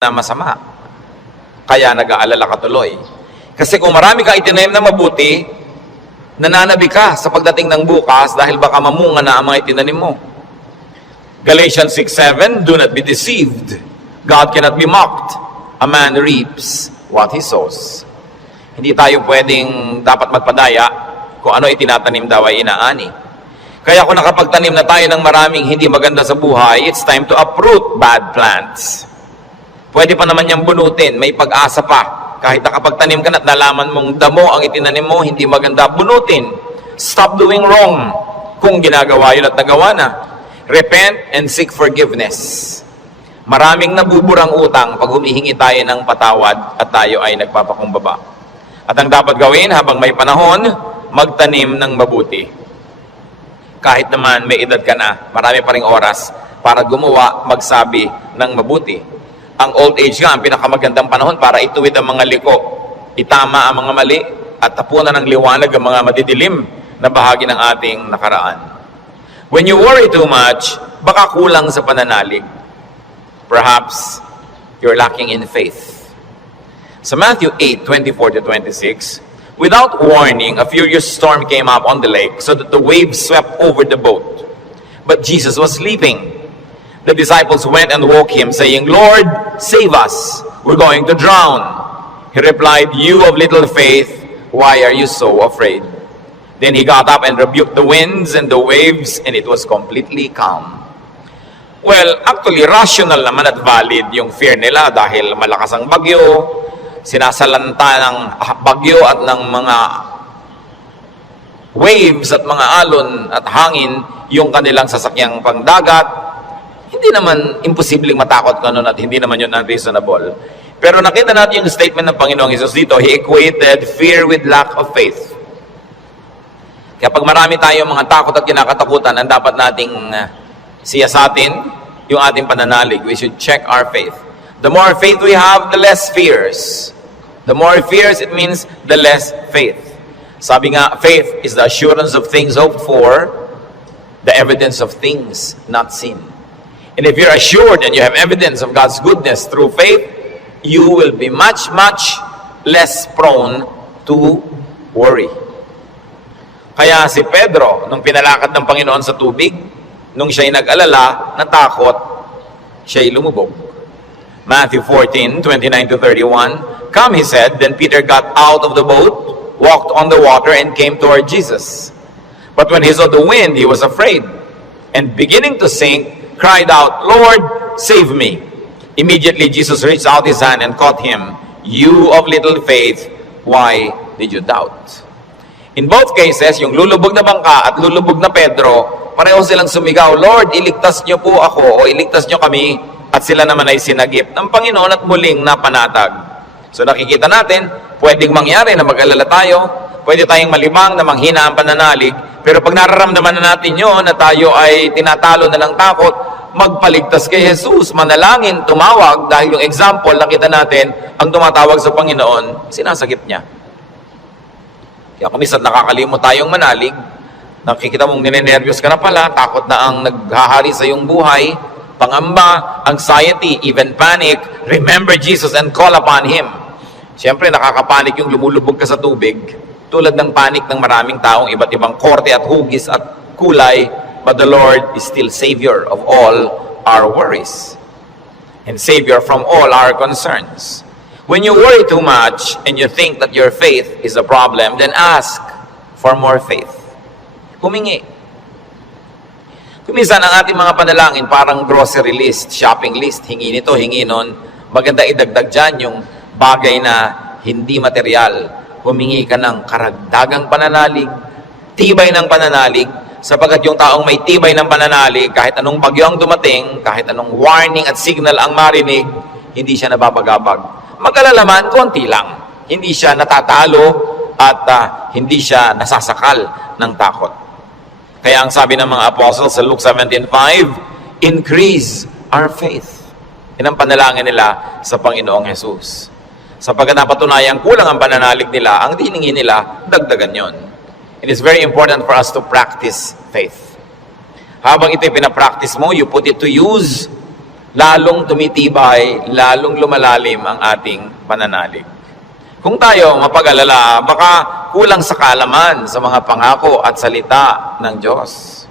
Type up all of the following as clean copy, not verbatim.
na masama. Kaya nag-aalala ka tuloy. Kasi kung marami kang itinanim na mabuti, nananabi ka sa pagdating ng bukas dahil baka mamunga na ang mga itinanim mo. Galatians 6:7, do not be deceived. God cannot be mocked. A man reaps what he sows. Hindi tayo pwedeng dapat magpadaya kung ano itinatanim daw ay inaani. Kaya kung nakapagtanim na tayo ng maraming hindi maganda sa buhay, it's time to uproot bad plants. Pwede pa naman niyang bunutin, may pag-asa pa. Kahit nakapagtanim ka na at nalaman mong damo ang itinanim mo, hindi maganda, bunutin. Stop doing wrong. Kung ginagawa yun at nagawa na, repent and seek forgiveness. Maraming nabuburang utang pag humihingi tayo ng patawad at tayo ay nagpapakumbaba. At ang dapat gawin habang may panahon, magtanim ng mabuti. Kahit naman may edad ka na, marami pa ring oras para gumawa, magsabi ng mabuti. Ang old age nga, ang pinakamagandang panahon para ituwid ang mga liko, itama ang mga mali, at tapunan ng liwanag ang mga madidilim na bahagi ng ating nakaraan. When you worry too much, baka kulang sa pananalig. Perhaps you're lacking in faith. Sa Matthew 8:24-26, without warning, a furious storm came up on the lake so that the waves swept over the boat. But Jesus was sleeping. The disciples went and woke him, saying, Lord, save us. We're going to drown. He replied, you of little faith, why are you so afraid? Then he got up and rebuked the winds and the waves, and it was completely calm. Well, actually, rational naman at valid yung fear nila dahil malakas ang bagyo, sinasalanta ng bagyo at ng mga waves at mga alon at hangin yung kanilang sasakyang pangdagat. Hindi naman imposibleng matakot ka nun at hindi naman yun unreasonable. Pero nakita natin yung statement ng Panginoong Hesus dito, He equated fear with lack of faith. Kaya pag marami tayong mga takot at kinakatakutan, ang dapat nating siyasatin yung ating pananalig. We should check our faith. The more faith we have, the less fears. The more fears, it means the less faith. Sabi nga, faith is the assurance of things hoped for, the evidence of things not seen. And if you're assured and you have evidence of God's goodness through faith, you will be much, much less prone to worry. Kaya si Pedro, nung pinalakad ng Panginoon sa tubig, nung siya'y nag-alala, natakot, siya'y lumubog. Matthew 14:29-31, come, he said. Then Peter got out of the boat, walked on the water, and came toward Jesus. But when he saw the wind, he was afraid, and beginning to sink, cried out, Lord, save me. Immediately Jesus reached out his hand and caught him. You of little faith, why did you doubt? In both cases, yung lulubog na bangka at lulubog na Pedro, pareho silang sumigaw, Lord, iligtas niyo po ako o iligtas niyo kami, at sila naman ay sinagip ng Panginoon at muling napanatag. So nakikita natin, pwedeng mangyari na mag-alala tayo, pwede tayong malibang na manghina ang pananalig, pero pag nararamdaman na natin yun na tayo ay tinatalo na ng takot, magpaligtas kay Jesus, manalangin, tumawag, dahil yung example, nakita natin, ang tumatawag sa Panginoon, sinasagip niya. Kaya kung minsan nakakalimot tayong manalig, nakikita mong ninenervyos ka na pala, takot na ang naghahari sa iyong buhay, pangamba, anxiety, even panic, remember Jesus and call upon Him. Siyempre, nakakapanik yung lumulubog ka sa tubig, tulad ng panik ng maraming taong iba't ibang korte at hugis at kulay, but the Lord is still Savior of all our worries and Savior from all our concerns. When you worry too much and you think that your faith is a problem, then ask for more faith. Humingi. Kuminsan ang ating mga panalangin parang grocery list, shopping list, hingi nito, hingi nun. Maganda idagdag dyan yung bagay na hindi material. Humingi ka ng karagdagang pananalig, tibay ng pananalig, sapagkat yung taong may tibay ng pananalig, kahit anong bagyo ang dumating, kahit anong warning at signal ang marinig, hindi siya nababagabag. Mag-alala man, konti lang. Hindi siya natatalo at hindi siya nasasakal ng takot. Kaya ang sabi ng mga apostles sa Luke 17:5, increase our faith. Yan ang panalangin nila sa Panginoong Jesus. Sapagkat napatunayang kulang ang pananalig nila, ang hiningi nila, dagdagan yon. It is very important for us to practice faith. Habang ito'y pinapractice mo, you put it to use, lalong tumitibay, lalong lumalalim ang ating pananalig. Kung tayo mapag-alala, baka kulang sa kaalaman sa mga pangako at salita ng Diyos.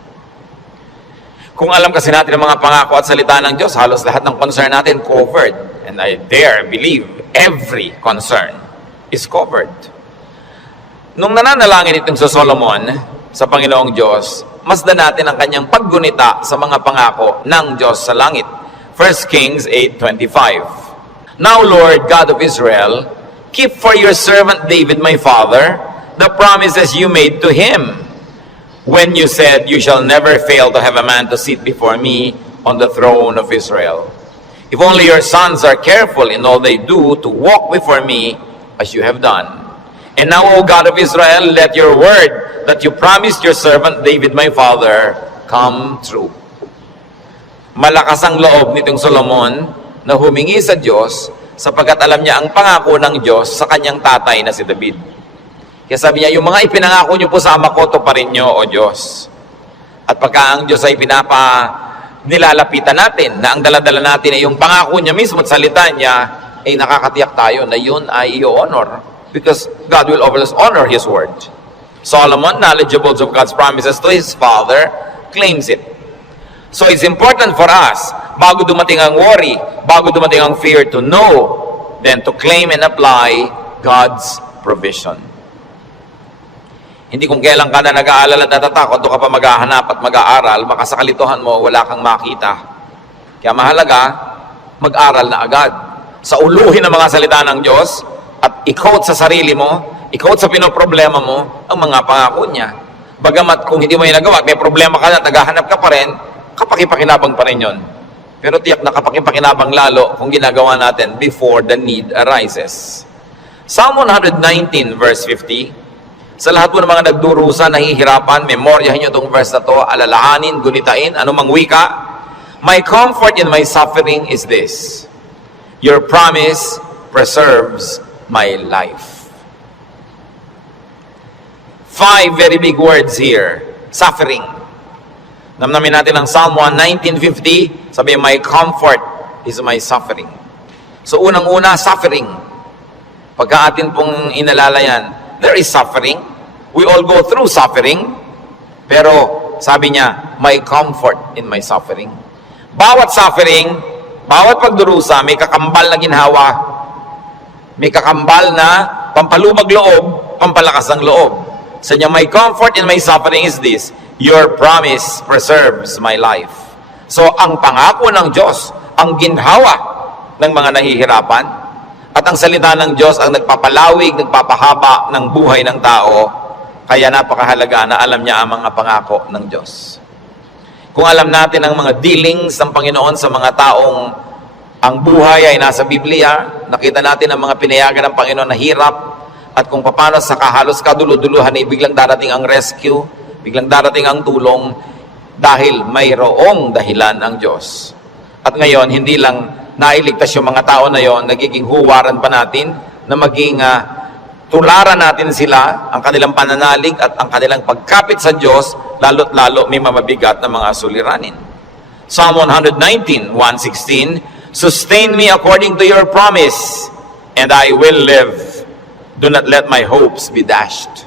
Kung alam kasi natin ang mga pangako at salita ng Diyos, halos lahat ng concern natin covered. And I dare believe every concern is covered. Nung nananalangin itong sa Solomon, sa Panginoong Diyos, masdan natin ang kanyang paggunita sa mga pangako ng Diyos sa langit. 1 Kings 8:25. Now, Lord, God of Israel, keep for your servant David, my father, the promises you made to him, when you said, you shall never fail to have a man to sit before me on the throne of Israel. If only your sons are careful in all they do to walk before me as you have done. And now, O God of Israel, let your word that you promised your servant David, my father, come true. Malakas ang loob nitong Solomon na humingi sa Diyos sapagkat alam niya ang pangako ng Diyos sa kanyang tatay na si David. Kaya sabi niya, yung mga ipinangako niyo po sa ama ko, tuparin niyo, O Diyos. At pagka ang Diyos ay nilalapitan natin, na ang daladala natin ay yung pangako niya mismo at salita niya, ay nakakatiyak tayo na yun ay i-honor. Because God will always honor His word. Solomon, knowledgeable of God's promises to his father, claims it. So it's important for us, bago dumating ang worry, bago dumating ang fear, to know, then to claim and apply God's provision. Hindi kung kailan ka na nag-aalala at natatakot, doon ka pa maghahanap at mag-aaral, baka sa kalituhan mo, wala kang makita. Kaya mahalaga, mag-aral na agad. Sa uluhin ng mga salita ng Diyos, at i-quote sa sarili mo, i-quote sa pinoproblema mo, ang mga pangako niya. Bagamat kung hindi mo yung nagawa, may problema ka na, naghahanap ka pa rin, kapakipakinabang pa rin yun. Pero tiyak na kapakipakinabang lalo kung ginagawa natin before the need arises. Psalm 119 verse 50, sa lahat po ng mga nagdurusa, nahihirapan, memoryahin nyo itong verse na to, alalahanin, gunitain, anumang wika. My comfort in my suffering is this: your promise preserves my life. 5 very big words here. Suffering. Namnamin natin ang Psalm 119:50, sabi, my comfort is my suffering. So unang-una, suffering. Pagka atin pong inalala yan, there is suffering. We all go through suffering. Pero sabi niya, my comfort in my suffering. Bawat suffering, bawat pagdurusa, may kakambal na ginhawa. May kakambal na pampalubag loob, pampalakas ng loob. Sa niya, my comfort in my suffering is this: your promise preserves my life. So, ang pangako ng Diyos, ang ginhawa ng mga nahihirapan, at ang salita ng Diyos ang nagpapalawig, nagpapahaba ng buhay ng tao. Kaya napakahalaga na alam niya ang mga pangako ng Diyos. Kung alam natin ang mga dealings ng Panginoon sa mga taong ang buhay ay nasa Biblia, nakita natin ang mga pinayagan ng Panginoon na hirap, at kung paano sa kahalos kaduluduluhan ay biglang darating ang rescue, biglang darating ang tulong, dahil mayroong dahilan ang Diyos. At ngayon, hindi lang nailigtas yung mga tao na yon, nagiging huwaran pa natin na maging tularan natin sila, ang kanilang pananalig at ang kanilang pagkapit sa Diyos, lalo't lalo may mamabigat na mga suliranin. Psalm 119, 116, sustain me according to your promise, and I will live. Do not let my hopes be dashed.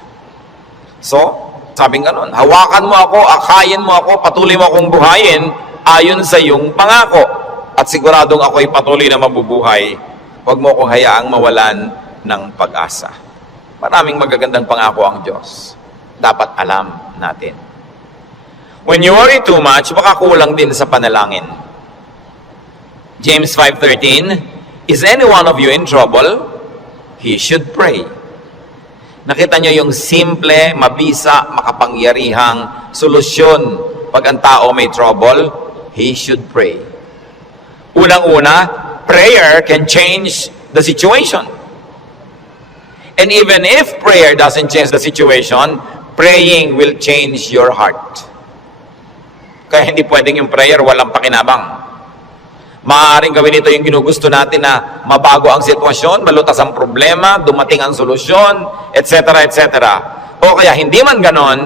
So, sabing ganun, hawakan mo ako, akayin mo ako, patuloy mo akong buhayin ayon sa iyong pangako. At siguradong ako'y patuloy na mabubuhay. Huwag mo akong hayaang mawalan ng pag-asa. Maraming magagandang pangako ang Diyos. Dapat alam natin. When you worry too much, baka kulang din sa panalangin. James 5:13, is any one of you in trouble? He should pray. Nakita niyo yung simple, mabisa, makapangyarihang solusyon pag ang tao may trouble? He should pray. Unang-una, prayer can change the situation. And even if prayer doesn't change the situation, praying will change your heart. Kaya hindi pwedeng yung prayer walang pakinabang. Maaaring gawin ito yung ginugusto natin na mabago ang sitwasyon, malutas ang problema, dumating ang solusyon, etc., etc. O kaya hindi man ganon,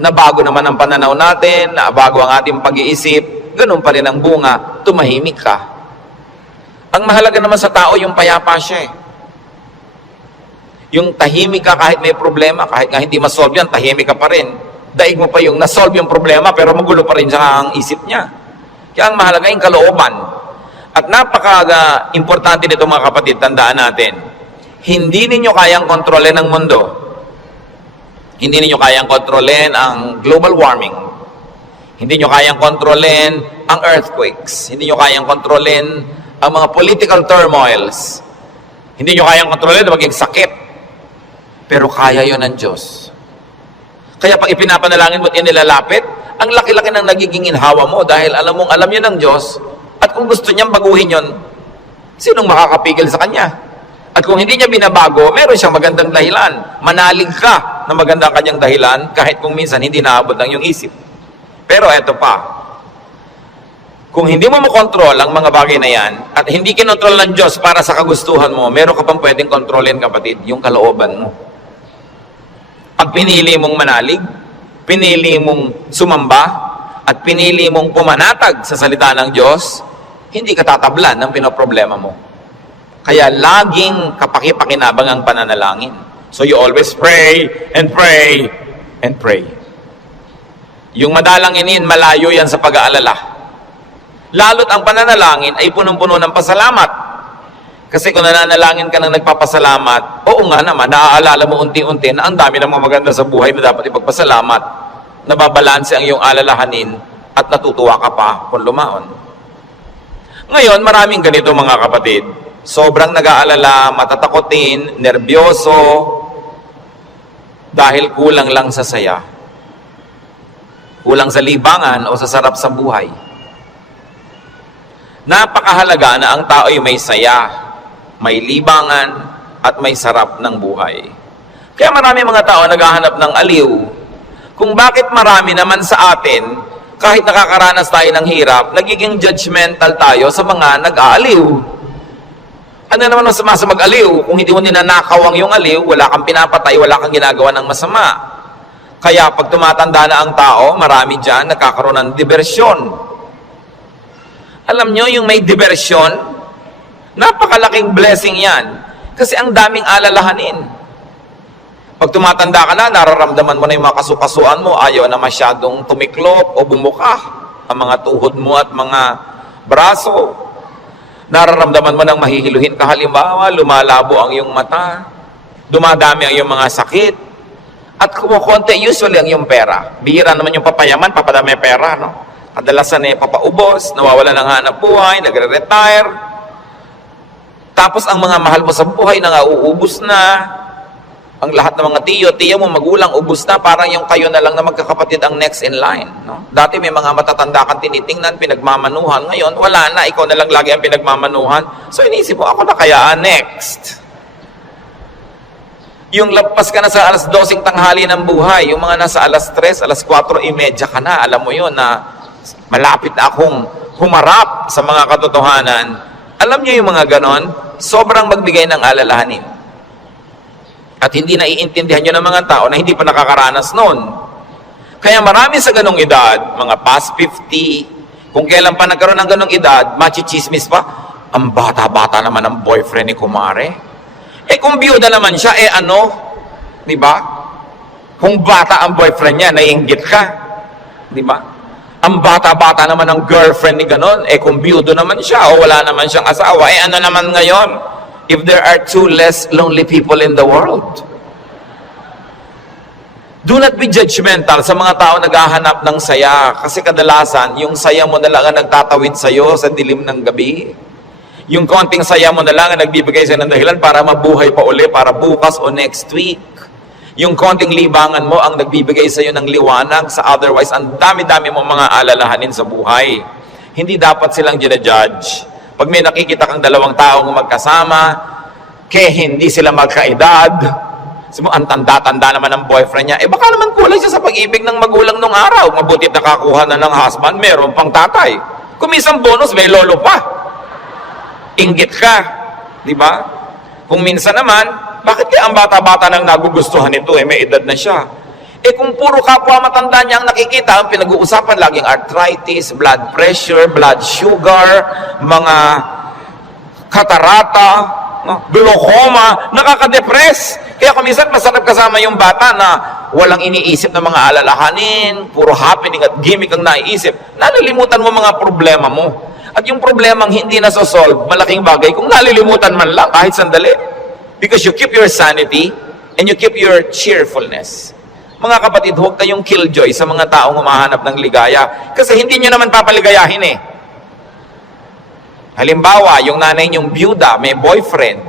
na bago naman ang pananaw natin, na bago ang ating pag-iisip, ganun pa rin ang bunga, tumahimik ka. Ang mahalaga naman sa tao, yung payapa siya eh. Yung tahimik ka kahit may problema, kahit nga hindi masolve yan, tahimik ka pa rin. Daig mo pa yung nasolve yung problema, pero magulo pa rin siya ang isip niya. Kaya ang mahalaga yung kalooban. At napaka-importante nito mga kapatid, tandaan natin, hindi ninyo kayang kontrolin ang mundo. Hindi ninyo kayang kontrolin ang global warming. Hindi nyo kayang kontrolin ang earthquakes. Hindi nyo kayang kontrolin ang mga political turmoils. Hindi nyo kayang kontrolin na maging sakit. Pero kaya yon ng Diyos. Kaya pag ipinapanalangin mo at inilalapit, ang laki-laki ng nagiging inhawa mo dahil alam mong alam yun ng Diyos. At kung gusto niyang baguhin yon, sinong makakapigil sa Kanya? At kung hindi niya binabago, meron siyang magandang dahilan. Manalig ka na maganda kanyang dahilan kahit kung minsan hindi naabot ng iyong isip. Pero eto pa, kung hindi mo makontrol ang mga bagay na yan at hindi kinontrol ng Diyos para sa kagustuhan mo, meron ka pang pwedeng kontrolin, kapatid, yung kalooban mo. Pag pinili mong manalig, pinili mong sumamba, at pinili mong pumanatag sa salita ng Diyos, hindi ka tatablan ng pinoproblema mo. Kaya laging kapaki-pakinabang ang pananalangin. So you always pray and pray and pray. Yung madalanginin, malayo yan sa pag-aalala. Lalo't ang pananalangin ay punong-puno ng pasalamat. Kasi kung nananalangin ka ng nagpapasalamat, oo nga naman, naaalala mo unti-unti na ang dami ng mga maganda sa buhay na dapat ipagpasalamat. Nababalanse ang iyong alalahanin at natutuwa ka pa kung lumaon. Ngayon, maraming ganito mga kapatid. Sobrang nag-aalala, matatakotin, nerbyoso, dahil kulang lang sa saya. Kulang sa libangan o sa sarap sa buhay. Napakahalaga na ang tao ay may saya, may libangan, at may sarap ng buhay. Kaya marami mga tao naghahanap ng aliw. Kung bakit marami naman sa atin, kahit nakakaranas tayo ng hirap, nagiging judgmental tayo sa mga nag-aaliw. Ano naman ang masama sa mag-aliw? Kung hindi mo ninanakaw ang iyong aliw, wala kang pinapatay, wala kang ginagawa ng masama. Kaya pag tumatanda na ang tao, marami dyan nagkakaroon ng diversyon. Alam nyo, yung may diversyon, napakalaking blessing yan. Kasi ang daming alalahanin. Pag tumatanda ka na, nararamdaman mo na yung mga kasukasuan mo, ayaw na masyadong tumiklop o bumuka ang mga tuhod mo at mga braso. Nararamdaman mo ng mahihiluhin ka, halimbawa, lumalabo ang iyong mata, dumadami ang iyong mga sakit, at kumukonti usually ang iyong pera. Bihira naman yung papayaman, papadami pera, no? Kadalasan eh, papaubos, nawawala ng hanap buhay, nagre-retire. Tapos ang mga mahal mo sa buhay, nangauubos na. Ang lahat ng mga tiyo mo, magulang, ubos na, parang yung kayo na lang na magkakapatid ang next in line. No? Dati may mga matatanda kang tinitingnan, pinagmamanuhan. Ngayon, wala na, ikaw na lang lagi ang pinagmamanuhan. So inisip mo, ako na kaya next. Yung lampas ka na sa alas 12 tanghali ng buhay, yung mga nasa alas 3, alas 4:30 ka na, alam mo yun na malapit na akong humarap sa mga katotohanan. Alam niyo yung mga ganon, sobrang magbigay ng alalahanin. At hindi naiintindihan nyo ng mga tao na hindi pa nakakaranas noon. Kaya marami sa ganong edad, mga past 50, kung kailan pa nagkaroon ng ganong edad, machichismis pa, ang bata-bata naman ang boyfriend ni Kumare. Eh kung biyuda naman siya, eh ano? Diba? Kung bata ang boyfriend niya, naiinggit ka. Diba? Ang bata-bata naman ang girlfriend ni ganon, eh kung biyudo naman siya o wala naman siyang asawa, eh ano naman ngayon? If there are 2 less lonely people in the world. Do not be judgmental sa mga tao naghahanap ng saya. Kasi kadalasan, yung saya mo na lang ang nagtatawid sa'yo sa dilim ng gabi. Yung konting saya mo na lang ang nagbibigay sa'yo ng dahilan para mabuhay pa uli, para bukas o next week. Yung konting libangan mo ang nagbibigay sa'yo ng liwanag sa otherwise, ang dami-dami mo mga alalahanin sa buhay. Hindi dapat silang ginajudge. Pag may nakikita kang dalawang taong magkasama, hindi sila magkaedad, ang tanda-tanda naman ng boyfriend niya, eh baka naman kulang siya sa pag-ibig ng magulang nung araw. Mabutit nakakuha na ng husband, meron pang tatay. Kung minsan bonus, may lolo pa. Inggit ka. Di ba? Kung minsan naman, bakit kaya ang bata-bata nang nagugustuhan nito, eh may edad na siya? Eh kung puro kapwa matanda niya ang nakikita, ang pinag-uusapan laging arthritis, blood pressure, blood sugar, mga katarata, no? Glaucoma, nakaka-depress. Kaya kung minsan masarap kasama yung bata na walang iniisip na mga alalahanin, puro happening at gimmick ang naiisip, nalilimutan mo mga problema mo. At yung problemang hindi nasosolve, malaking bagay kung nalilimutan man lang kahit sandali. Because you keep your sanity and you keep your cheerfulness. Mga kapatid, huwag kayong killjoy sa mga taong humahanap ng ligaya kasi hindi nyo naman papaligayahin eh. Halimbawa, yung nanay niyong byuda, may boyfriend.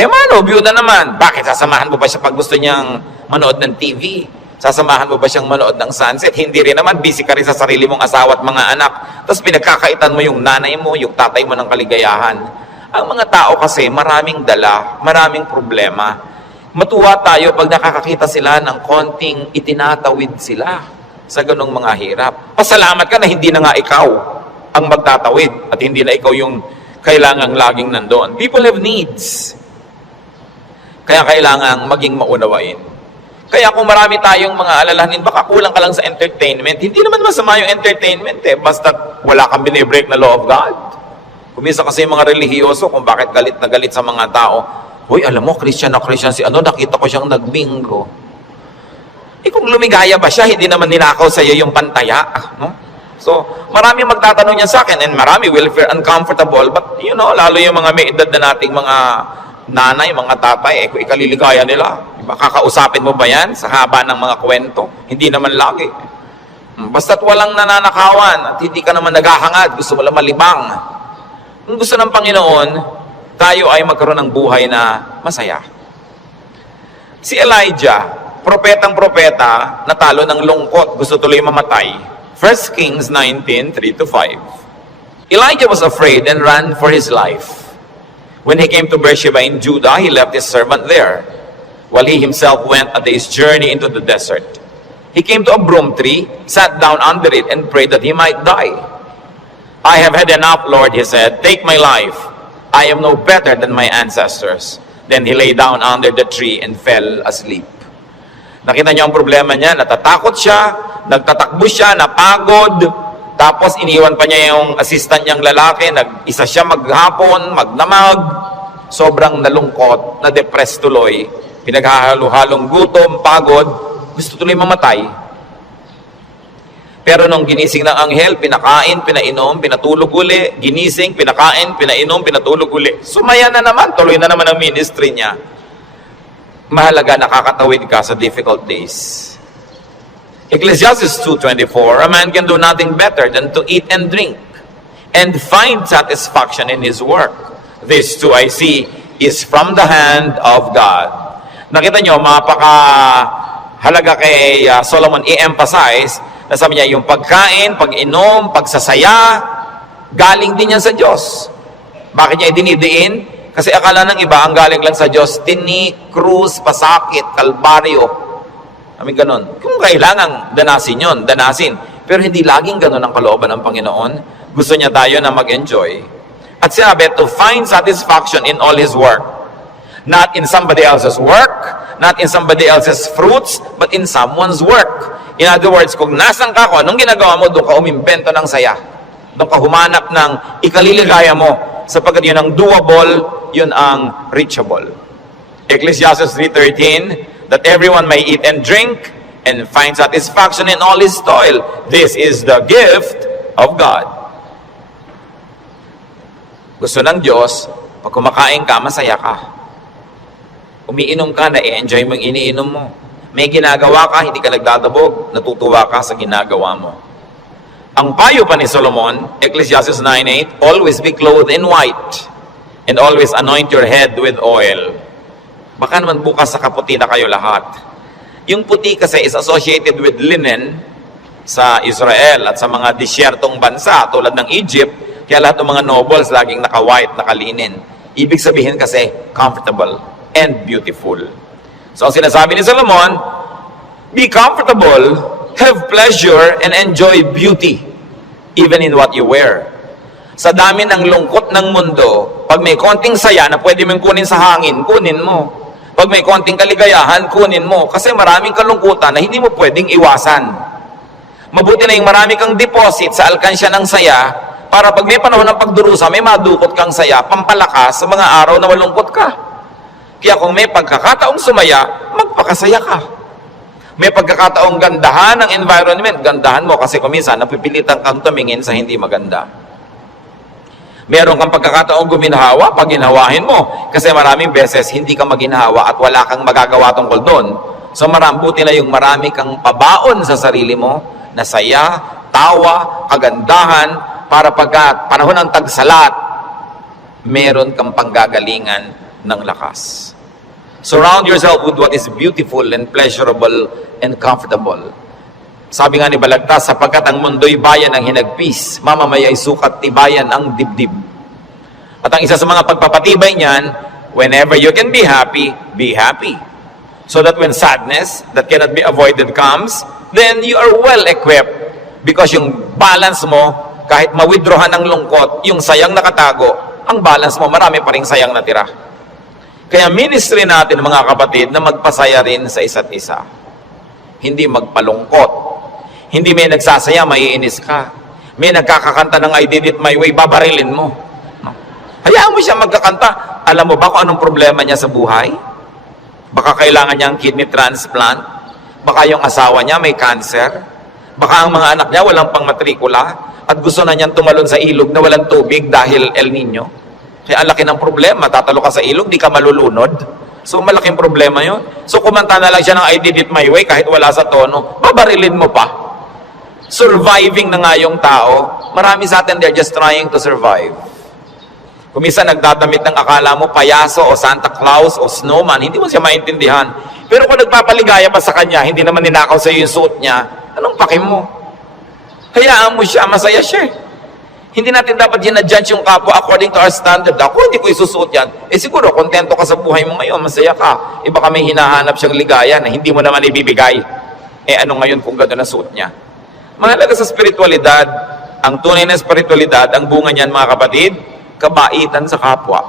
Eh mano, byuda naman. Bakit sasamahan mo ba siya pag gusto niyang manood ng TV? Sasamahan mo ba siyang manood ng sunset? Hindi rin naman, busy ka rin sa sarili mong asawa at mga anak. Tapos pinagkakaitan mo yung nanay mo, yung tatay mo ng kaligayahan. Ang mga tao kasi maraming dala, maraming problema. Matuwa tayo pag nakakakita sila ng konting itinatawid sila sa ganong mga hirap. Pasalamat ka na hindi na nga ikaw ang magtatawid at hindi na ikaw yung kailangang laging nandoon. People have needs. Kaya kailangang maging maunawain. Kaya kung marami tayong mga alalahanin, baka kulang ka lang sa entertainment. Hindi naman masama yung entertainment eh, basta wala kang binibreak na law of God. Kumisa kasi yung mga relihiyoso kung bakit galit na galit sa mga tao. Hoy, alam mo, Christian na Christian si ano, nakita ko siyang nagbingo. Eh kung lumigaya ba siya, hindi naman ninakaw sa iyo yung pantaya. No? So, marami magtatanong niya sa akin and marami will feel uncomfortable. But, you know, lalo yung mga may edad na nating mga nanay, mga tatay, kung ikaliligaya nila. Diba, kakausapin mo ba yan sa haba ng mga kwento? Hindi naman lagi. Basta't walang nananakawan at hindi ka naman naghahangad, gusto mo lang malibang. Kung gusto ng Panginoon, tayo ay magkaroon ng buhay na masaya. Si Elijah, propetang-propeta, natalo ng lungkot, gusto tuloy mamatay. 1 Kings 19, 3-5. Elijah was afraid and ran for his life. When he came to Beersheba in Judah, he left his servant there, while he himself went a day's journey into the desert. He came to a broom tree, sat down under it, and prayed that he might die. I have had enough, Lord, he said. Take my life. I am no better than my ancestors. Then he lay down under the tree and fell asleep. Nakita niyo ang problema niya, natatakot siya, nagtatakbo siya, napagod, tapos iniwan pa niya yung assistant niyang lalaki, nag-isa siya maghapon, magdamag, sobrang nalungkot, na-depressed tuloy, pinaghahalo-halong gutom, pagod, gusto tuloy mamatay. Pero nung ginising ng anghel, pinakain, pinainom, pinatulog uli, ginising, pinakain, pinainom, pinatulog uli. Sumaya na naman, tuloy na naman ang ministry niya. Mahalaga, nakakatawid ka sa difficult days. Ecclesiastes 2:24, a man can do nothing better than to eat and drink and find satisfaction in his work. This too I see is from the hand of God. Nakita nyo, mapaka-halaga kay Solomon i-emphasize na sabi niya, yung pagkain, pag-inom, pagsasaya, galing din yan sa Diyos. Bakit niya idinidiin? Kasi akala ng iba, ang galing lang sa Diyos, tinik, krus, pasakit, kalbaryo. Amin ganon. Kung kailangan danasin yon, danasin. Pero hindi laging ganon ang kalooban ng Panginoon. Gusto niya tayo na mag-enjoy. At sinabi, to find satisfaction in all His work. Not in somebody else's work, not in somebody else's fruits, but in someone's work. In other words, kung nasan ka, kung anong ginagawa mo, doon ka umimbento ng saya. Doon ka humanap ng ikaliligaya mo. Sapagkat yun ang doable, yun ang reachable. Ecclesiastes 3:13, that everyone may eat and drink and find satisfaction in all his toil. This is the gift of God. Gusto ng Diyos, pag kumakain ka, masaya ka. Umiinom ka, na-enjoy mo yung iniinom mo. May ginagawa ka, hindi ka nagdadabog, natutuwa ka sa ginagawa mo. Ang payo pa ni Solomon, Ecclesiastes 9:8, always be clothed in white and always anoint your head with oil. Baka naman bukas sa kaputi na kayo lahat. Yung puti kasi is associated with linen sa Israel at sa mga disyertong bansa tulad ng Egypt, kaya lahat ng mga nobles laging naka-white, naka-linen. Ibig sabihin kasi comfortable and beautiful. So ang sinasabi ni Solomon, be comfortable, have pleasure, and enjoy beauty, even in what you wear. Sa dami ng lungkot ng mundo, pag may konting saya na pwede mong kunin sa hangin, kunin mo. Pag may konting kaligayahan, kunin mo. Kasi maraming kalungkutan na hindi mo pwedeng iwasan. Mabuti na yung marami kang deposit sa alkansya ng saya, para pag may panahon ng pagdurusa, may madukot kang saya, pampalakas sa mga araw na malungkot ka. Kaya kung may pagkakataong sumaya, magpakasaya ka. May pagkakataong gandahan ng environment, gandahan mo kasi kung minsan napipilitan kang tumingin sa hindi maganda. Meron kang pagkakataong guminhawa, pag ginhawahin mo. Kasi maraming beses hindi ka maginhawa at wala kang magagawa tungkol doon. So marambuti na yung marami kang pabaon sa sarili mo na saya, tawa, kagandahan, para pagka panahon ng tagsalat, meron kang panggagalingan ng lakas. Surround yourself with what is beautiful and pleasurable and comfortable. Sabi nga ni Balagtas, sapagkat ang mundo'y bayan ng hinagpis, mamamaya'y sukat tibayan ang dibdib. At ang isa sa mga pagpapatibay niyan, whenever you can be happy, be happy. So that when sadness that cannot be avoided comes, then you are well equipped. Because yung balance mo, kahit ma-withdrawhan ng lungkot, yung sayang nakatago, ang balance mo, marami pa ring sayang natira. Kaya ministry natin, mga kapatid, na magpasaya rin sa isa't isa. Hindi magpalungkot. Hindi may nagsasaya, maiinis ka. May nagkakakanta ng I did it my way, babarilin mo. No? Hayaan mo siya magkakanta. Alam mo ba kung anong problema niya sa buhay? Baka kailangan niya ang kidney transplant. Baka yung asawa niya may cancer. Baka ang mga anak niya walang pangmatrikula. At gusto na niyang tumalon sa ilog na walang tubig dahil El Nino. Kaya ang laki ng problema. Tatalo ka sa ilog, di ka malulunod. So malaking problema yun. So kumanta na lang siya ng I did it my way kahit wala sa tono. Babarilin mo pa. Surviving na nga yung tao. Marami sa atin, they're just trying to survive. Kung minsan nagdadamit ng akala mo payaso o Santa Claus o snowman, hindi mo siya maintindihan. Pero kung nagpapaligaya pa sa kanya, hindi naman ninakaw sa iyo yung suot niya, anong pakim mo? Hayaan mo siya, masaya siya. Hindi natin dapat ginadjudge yung kapwa according to our standard. Ako, hindi ko isusuot yan. Eh siguro, kontento ka sa buhay mo ngayon, masaya ka. Iba may hinahanap siyang ligaya na hindi mo naman ibibigay. Eh ano ngayon kung gano'n na suot niya? Mahalaga sa spiritualidad, ang tunay na spiritualidad, ang bunga niyan mga kapatid, kabaitan sa kapwa.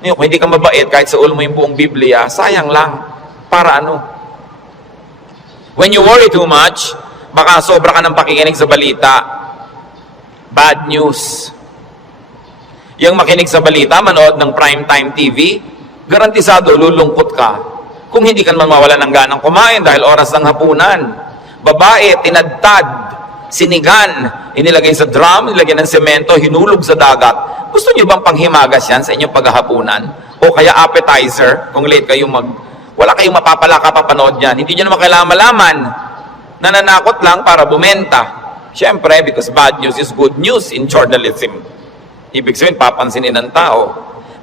Kung hindi ka mabait, kahit sa ulo mo yung buong Biblia, sayang lang. Para ano? When you worry too much, baka sobra ka ng pakikinig sa balita. Bad news. Yung makinig sa balita, manood ng primetime TV, garantisado, lulungkot ka. Kung hindi ka naman mawala ng ganang kumain dahil oras ng hapunan. Babae, tinadtad, sinigan, inilagay sa drum, nilagay ng semento, hinulog sa dagat. Gusto niyo bang panghimagas yan sa inyong paghahapunan? O kaya appetizer, kung late kayo wala kayong mapapala kapapanood yan. Hindi niyo naman kailangan malaman. Nananakot lang para bumenta. Siyempre, because bad news is good news in journalism. Ibig sabihin, papansinin ng tao.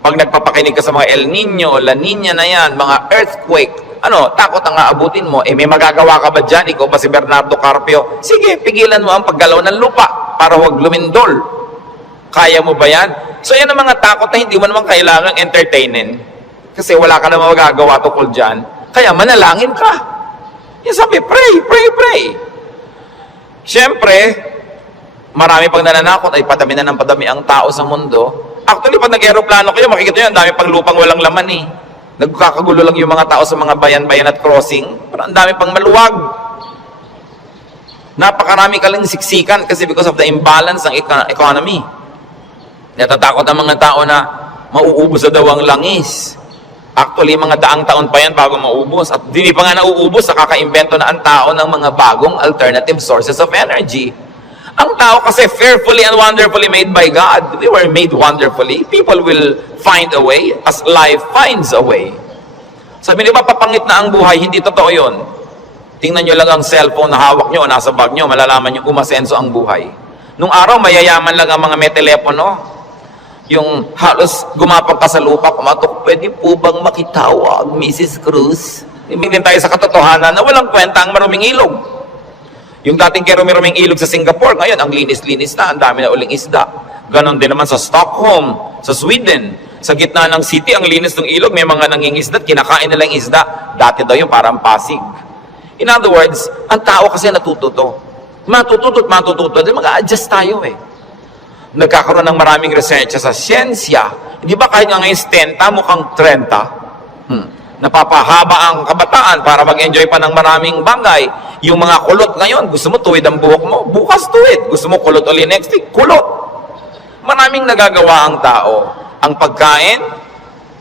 Pag nagpapakinig ka sa mga El Nino, La Nina na yan, mga earthquake, takot ang aabutin mo. Eh, may magagawa ka ba dyan? Ikaw ba si Bernardo Carpio? Sige, pigilan mo ang paggalaw ng lupa para huwag lumindol. Kaya mo ba yan? So, yan ang mga takot na hindi mo naman kailangang entertainin. Kasi wala ka naman magagawa tungkol dyan. Kaya manalangin ka. Yan sabi, pray, pray, pray. Siyempre, marami pang nananakot ay padami na ng padami ang tao sa mundo. Actually, pag nag-aeroplano kayo, makikita nyo, ang dami pang lupang walang laman eh. Nagkakagulo lang yung mga tao sa mga bayan-bayan at crossing. Pero ang dami pang maluwag. Napakarami ka lang siksikan kasi because of the imbalance ng economy. Natatakot ang mga tao na mauubos na daw ang langis. Actually, mga daang taon pa yan bago maubos. At hindi pa nga nauubos, nakaka-invento na ang tao ng mga bagong alternative sources of energy. Ang tao kasi fearfully and wonderfully made by God. We were made wonderfully. People will find a way as life finds a way. Sabi niyo ba, papangit na ang buhay? Hindi totoo yun. Tingnan nyo lang ang cellphone na hawak nyo o nasa bag nyo, malalaman nyo umasenso ang buhay. Nung araw, mayayaman lang ang mga may telepono. Yung halos gumapang ka sa lupa, kumatok, pwede po bang makitawag, Mrs. Cruz? Ibigin tayo sa katotohanan na walang kwenta ang maruming ilog. Yung dating kerumi-ruming ilog sa Singapore, ngayon, ang linis-linis na, ang dami na uling isda. Ganon din naman sa Stockholm, sa Sweden. Sa gitna ng city, ang linis ng ilog, may mga nangingisda, kinakain nilang isda. Dati daw yung parang Pasig. In other words, ang tao kasi natututo. Matututo, mag-a-adjust tayo eh. Nagkakaroon ng maraming research sa siyensya. Hindi ba kahit nga ngayon 10, mukhang 30? Napapahaba ang kabataan para mag-enjoy pa ng maraming bagay. Yung mga kulot ngayon, gusto mo tuwid ang buhok mo, bukas tuwid. Gusto mo kulot ulit next week, kulot. Maraming nagagawa ang tao. Ang pagkain,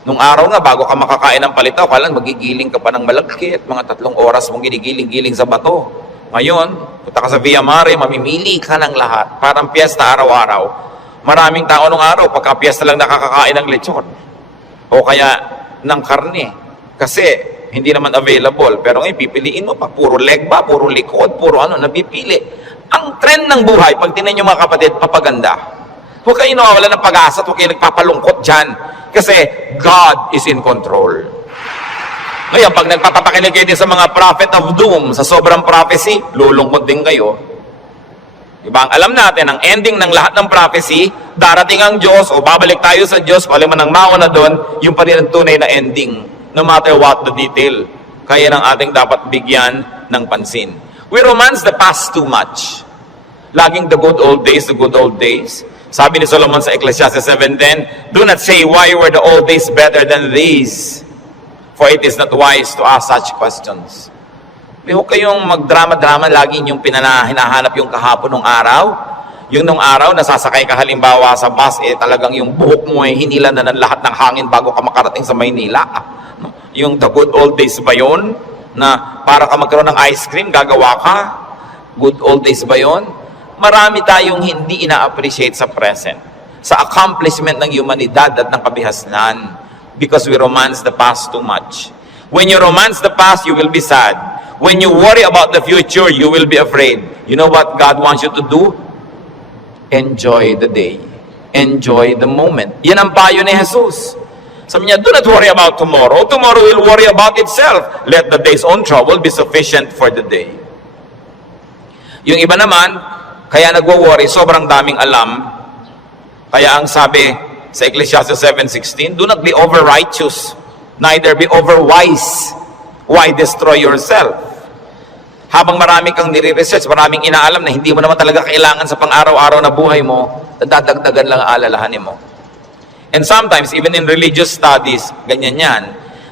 nung araw nga, bago ka makakain ng palitaw, kailan magigiling ka pa ng malagkit, mga 3 oras mong ginigiling-giling sa bato. Ngayon, punta ka sa Via Mare, mamimili ka ng lahat. Parang piyesta araw-araw. Maraming tao nung araw, pagka piyesta lang nakakakain ng lechon. O kaya ng karne. Kasi hindi naman available. Pero ngayon, pipiliin mo pa. Puro leg ba? Puro likod? Puro napipili. Ang trend ng buhay, pag tinan nyo mga kapatid, papaganda. Huwag kayo nawawala ng pag-asa at huwag kayo nagpapalungkot dyan. Kasi God is in control. Ngayon, pag nagpapapakinig kayo din sa mga prophet of doom, sa sobrang prophecy, lulungkot din kayo. Diba? Ang alam natin, ang ending ng lahat ng prophecy, darating ang Diyos o babalik tayo sa Diyos, kung alam man ang mauna doon, yung pa rin ang tunay na ending. No matter what the detail. Kaya ng ating dapat bigyan ng pansin. We romance the past too much. Laging the good old days, the good old days. Sabi ni Solomon sa Ecclesiastes 7:10, do not say, why were the old days better than these? For it is not wise to ask such questions. Huwag kayong magdrama-drama, lagi yung hinahanap yung kahapon ng araw. Yung nung araw, nasasakay ka halimbawa sa bus, talagang yung buhok mo ay hinilan na ng lahat ng hangin bago ka makarating sa Maynila. Yung the good old days ba yun? Na para ka magkaroon ng ice cream, gagawa ka? Good old days ba yun? Marami tayong hindi ina-appreciate sa present. Sa accomplishment ng humanidad at ng kabihasnan. Because we romance the past too much. When you romance the past, you will be sad. When you worry about the future, you will be afraid. You know what God wants you to do? Enjoy the day. Enjoy the moment. Yan ang payo ni Jesus. Sabi niya, do not worry about tomorrow. Tomorrow will worry about itself. Let the day's own trouble be sufficient for the day. Yung iba naman, kaya nagwo-worry, sobrang daming alam. Kaya ang sabi sa Ecclesiastes 7:16, do not be over-righteous, neither be over-wise. Why destroy yourself? Habang marami kang nire-research, maraming inaalam na hindi mo naman talaga kailangan sa pang-araw-araw na buhay mo, dadagdagan lang alalahanin mo. And sometimes, even in religious studies, ganyan yan.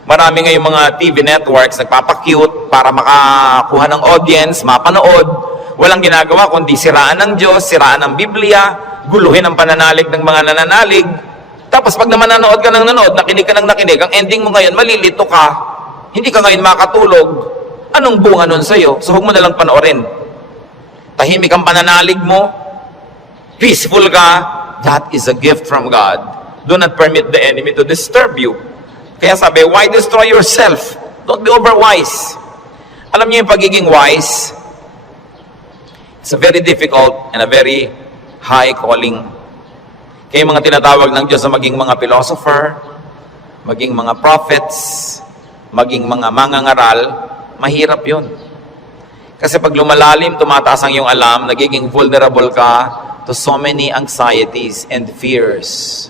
Marami ngayong mga TV networks nagpapakute para makakuha ng audience, mapanood. Walang ginagawa kundi siraan ng Diyos, siraan ng Biblia, guluhin ang pananalig ng mga nananalig. Tapos pag naman nanood ka ng nanood, nakinig ka ng nakinig, ang ending mo ngayon, malilito ka. Hindi ka ngayon makatulog. Anong bunga nun sa'yo? So huwag mo nalang panoorin. Tahimik ang pananalig mo. Peaceful ka. That is a gift from God. Do not permit the enemy to disturb you. Kaya sabi, why destroy yourself? Don't be overwise. Alam niyo yung pagiging wise? It's a very difficult and a very high calling. Kaya yung mga tinatawag ng Diyos na maging mga philosopher, maging mga prophets, maging mga mangangaral, mahirap yun. Kasi pag lumalalim, tumataas ang iyong alam, nagiging vulnerable ka to so many anxieties and fears.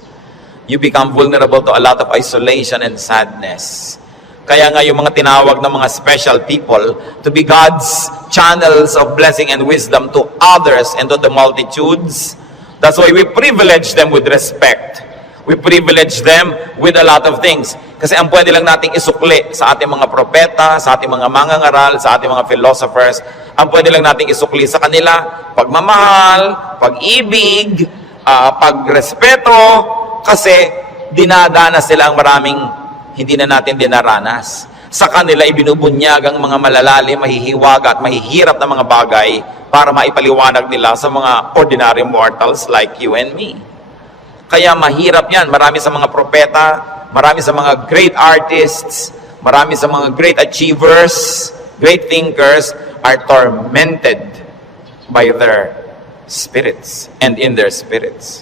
You become vulnerable to a lot of isolation and sadness. Kaya nga yung mga tinawag ng mga special people to be God's channels of blessing and wisdom to others and to the multitudes. That's why we privilege them with respect. We privilege them with a lot of things. Kasi ang pwede lang nating isukli sa ating mga propeta, sa ating mga mangangaral, sa ating mga philosophers, ang pwede lang nating isukli sa kanila, pagmamahal, pag-ibig, pagrespeto, kasi dinadanas nila ang maraming hindi na natin dinaranas. Sa kanila ibinubunyag ang mga malalalim, mahihiwaga at mahihirap na mga bagay para maipaliwanag nila sa mga ordinary mortals like you and me. Kaya mahirap yan. Marami sa mga propeta, marami sa mga great artists, marami sa mga great achievers, great thinkers are tormented by their spirits and in their spirits.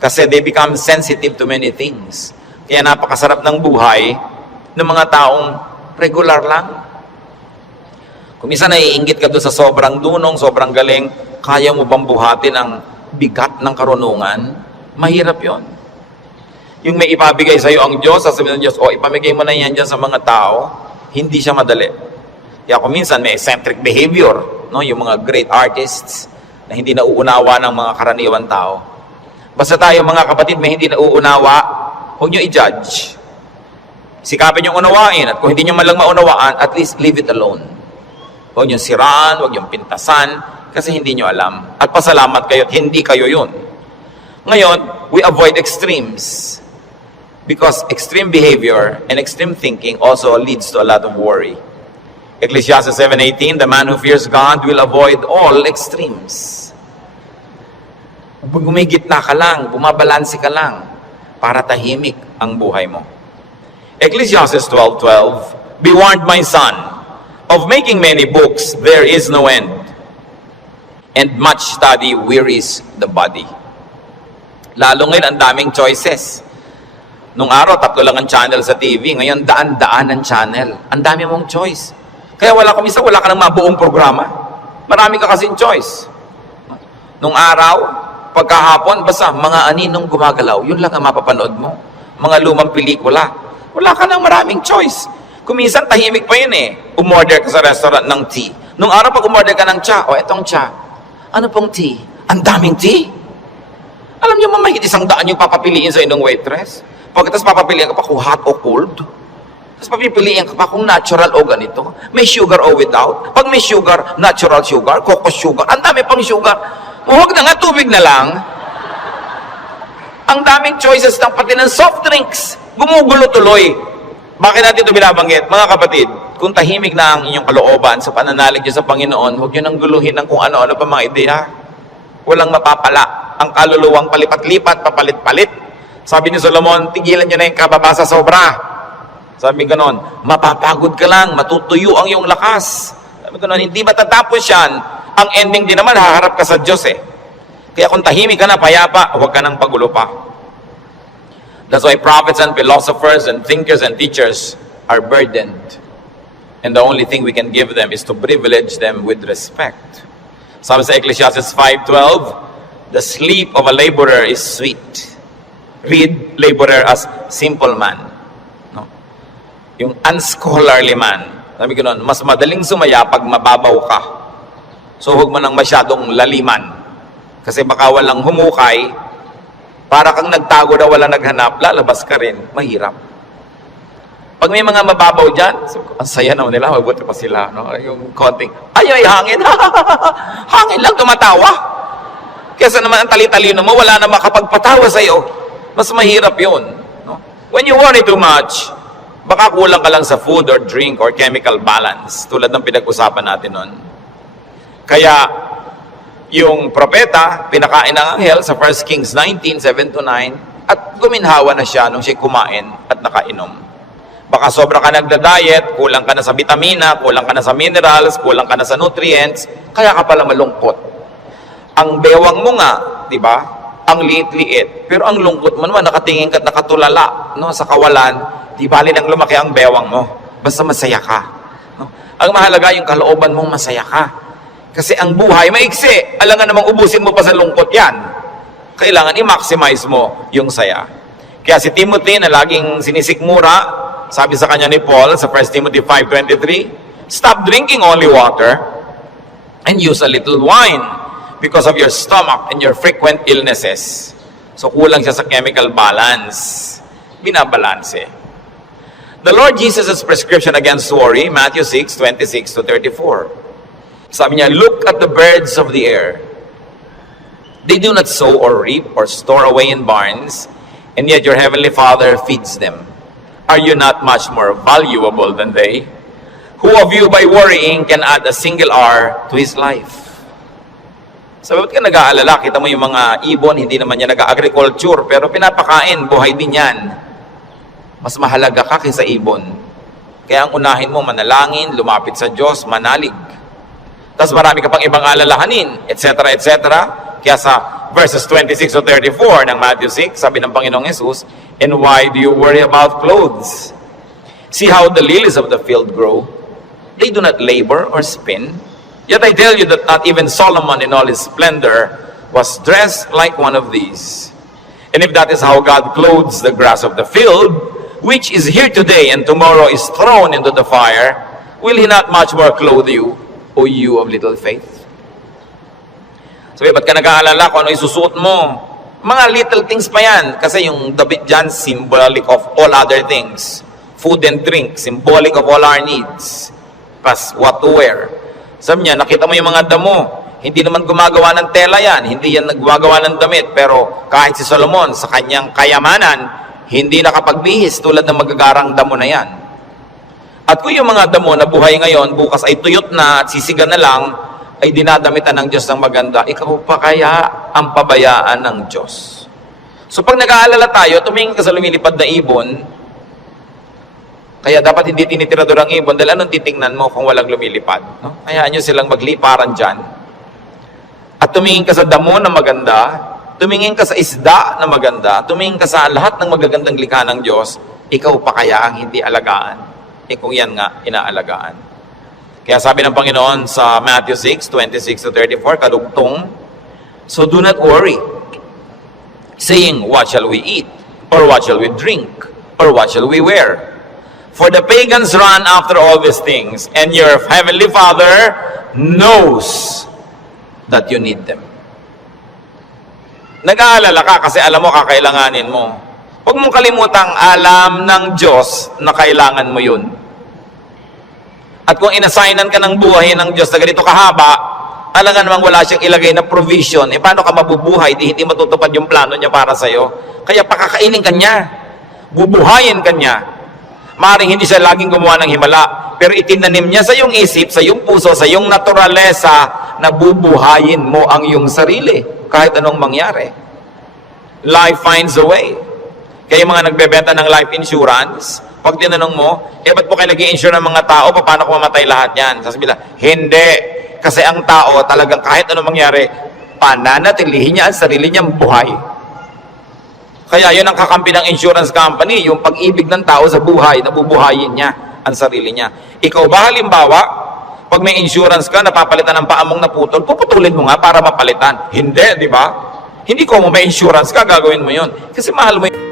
Kasi they become sensitive to many things. Kaya napakasarap ng buhay ng mga taong regular lang. Kung minsan naiinggit ka doon sa sobrang dunong, sobrang galing, kaya mo bang buhatin ang bigat ng karunungan? Mahirap yon. Yung may ipabigay sa iyo ang Diyos, sasabihin ng Diyos, ipamigay mo na yan dyan sa mga tao, hindi siya madali. Kaya kung minsan may eccentric behavior, no? Yung mga great artists na hindi nauunawa ng mga karaniwan tao. Basta tayo mga kapatid may hindi nauunawa, huwag nyo i-judge. Sikapin yung unawain, at kung hindi nyo man lang maunawaan, at least leave it alone. Huwag nyo siraan, huwag nyo pintasan, kasi hindi nyo alam. At pasalamat kayo at hindi kayo yun. Ngayon, we avoid extremes. Because extreme behavior and extreme thinking also leads to a lot of worry. Ecclesiastes 7:18, the man who fears God will avoid all extremes. Gumigitna ka lang, bumabalansi ka lang, para tahimik ang buhay mo. Ecclesiastes 12:12, be warned, my son, of making many books there is no end, and much study wearies the body. Lalo ngayon, ang daming choices. Nung araw, 3 lang ang channel sa TV. Ngayon, daan-daan ang channel. Ang dami mong choice. Kaya wala ka ng mabuong programa. Marami ka kasing choice. Nung araw, pagkahapon, basta mga aninong gumagalaw, yun lang ang mapapanood mo. Mga lumang pelikula. Wala ka ng maraming choice. Kuminsan, tahimik pa yun eh. Umorder ka sa restaurant ng tea. Nung araw, pag umorder ka ng cha, etong cha. Ano pong tea? Ang daming tea. Alam niyo, mamahit 100 yung papapiliin sa inyong waitress. Pagkatapos papapiliin ka pa kung hot o cold. Tapos papipiliin ka pa kung natural o ganito. May sugar o without. Pag may sugar, natural sugar, coco sugar. Ang dami pang sugar. Huwag na nga, tubig na lang. Ang daming choices ng pati ng soft drinks. Gumugulo tuloy. Bakit natin ito binabanggit? Mga kapatid, kung tahimik na ang inyong kalooban sa pananalig niyo sa Panginoon, huwag niyo nang guluhin ng kung ano-ano pa mga ideya. Walang mapapala. Ang kaluluwang palipat-lipat, papalit-palit. Sabi ni Solomon, tigilan nyo na yung kababasa sobra. Sabi ko noon, mapapagod ka lang, matutuyo ang iyong lakas. Sabi ko noon, hindi matatapos yan. Ang ending din naman, haharap ka sa Diyos eh. Kaya kung tahimik ka na, payapa, huwag ka nang pagulo pa. That's why prophets and philosophers and thinkers and teachers are burdened. And the only thing we can give them is to privilege them with respect. Sabi sa Ecclesiastes 5:12, the sleep of a laborer is sweet. Read laborer as simple man. No? Yung unscholarly man. Sabi ko noon, mas madaling sumaya pag mababaw ka. So huwag mo nang masyadong laliman. Kasi baka walang humukay, para kang nagtago na wala naghanap, lalabas ka rin. Mahirap. Pag may mga mababaw dyan, ang saya naman nila, mabuti pa sila. No? Yung konting, ay, hangin. Hangin lang, tumatawa. Kesa naman ang tali-talino mo, wala na makapagpatawa sa'yo. Mas mahirap yun. No? When you worry too much, baka kulang ka lang sa food or drink or chemical balance, tulad ng pinag-usapan natin nun. Kaya, yung propeta, pinakain ng anghel sa 1 Kings 19:7-9, at guminhawa na siya nung siya kumain at nakainom. Baka sobra ka nagda-diet, kulang ka na sa vitamina, kulang ka na sa minerals, kulang ka na sa nutrients, kaya ka pala malungkot. Ang bewang mo nga, di ba? Ang liit-liit. Pero ang lungkot mo naman, nakatingin ka at nakatulala, no, sa kawalan, di bali nang lumaki ang bewang mo. Basta masaya ka. No? Ang mahalaga yung kalooban mong masaya ka. Kasi ang buhay maiksi. Alangan namang ubusin mo pa sa lungkot yan. Kailangan i-maximize mo yung saya. Kaya si Timothy na laging sinisikmura, sabi sa kanya ni Paul sa 1 Timothy 5:23, stop drinking only water and use a little wine because of your stomach and your frequent illnesses. So kulang siya sa chemical balance. Binabalanse. The Lord Jesus' prescription against worry, Matthew 6:26-34. Sabi niya, look at the birds of the air. They do not sow or reap or store away in barns, and yet your heavenly Father feeds them. Are you not much more valuable than they? Who of you by worrying can add a single hour to his life? So, ba't ka nag-aalala? Kita mo yung mga ibon, hindi naman yan nag-agriculture, pero pinapakain, buhay din yan. Mas mahalaga ka kaysa ibon. Kaya ang unahin mo, manalangin, lumapit sa Diyos, manalig. Tapos marami ka pang ibang alalahanin, etc., etc. Kaya sa verses 26-34 ng Matthew 6, sabi ng Panginoong Jesus, and why do you worry about clothes? See how the lilies of the field grow. They do not labor or spin. Yet I tell you that not even Solomon in all his splendor was dressed like one of these. And if that is how God clothes the grass of the field, which is here today and tomorrow is thrown into the fire, will He not much more clothe you, O you of little faith? Sabi, ba't ka nag-aalala kung ano isusuot mo? Mga little things pa yan. Kasi yung damit dyan, symbolic of all other things. food and drink, symbolic of all our needs, plus what to wear. Sabi niya, nakita mo yung mga damo, hindi naman gumagawa ng tela yan, hindi yan naggagawa ng damit, pero kahit si Solomon sa kanyang kayamanan, hindi nakapagbihis tulad ng magagarang damo na yan. At kung yung mga damo na buhay ngayon, bukas ay tuyot na at sisiga na lang, ay dinadamitan ng Diyos ng maganda, ikaw pa kaya ang pabayaan ng Diyos? So pag nag-aalala tayo, tumingin ka sa lumilipad na ibon, kaya dapat hindi tinitira doon ang ibon, dahil anong titingnan mo kung walang lumilipad? No? Hayaan nyo silang magliparan dyan. At tumingin ka sa damo na maganda, tumingin ka sa isda na maganda, tumingin ka sa lahat ng magagandang likha ng Diyos, ikaw pa kaya ang hindi alagaan? Kung yan nga, inaalagaan. Kaya sabi ng Panginoon sa Matthew 6, 26-34, kadugtong, so do not worry, saying, what shall we eat? Or what shall we drink? Or what shall we wear? For the pagans run after all these things, and your heavenly Father knows that you need them. Nag-aalala ka kasi alam mo kakailanganin mo. Huwag mong kalimutang alam ng Diyos na kailangan mo yun. At kung inassignan ka ng buhay ng Diyos na ganito kahaba, alangan namang wala siyang ilagay na provision, paano ka mabubuhay, hindi matutupad yung plano niya para sa'yo. Kaya pakakainin ka niya, bubuhayin ka niya. Maaaring hindi siya laging gumawa ng himala, pero itinanim niya sa iyong isip, sa iyong puso, sa iyong naturalesa, na bubuhayin mo ang iyong sarili, kahit anong mangyari. Life finds a way. Kaya yung mga nagbebenta ng life insurance, pag tinanong mo, ba't po kayo nag-i-insure ng mga tao, paano kung mamatay lahat yan? Sasabihin nila, hindi. Kasi ang tao, talagang kahit anong mangyari, pananatilihin niya ang sarili niyang buhay. Kaya yun ang kakampi ng insurance company, yung pag-ibig ng tao sa buhay, nabubuhayin niya ang sarili niya. Ikaw ba halimbawa, pag may insurance ka, napapalitan ng paamong naputol, puputulin mo nga para mapalitan. Hindi, di ba? Hindi ko mo may insurance ka, gagawin mo yun. Kasi mahal mo yun.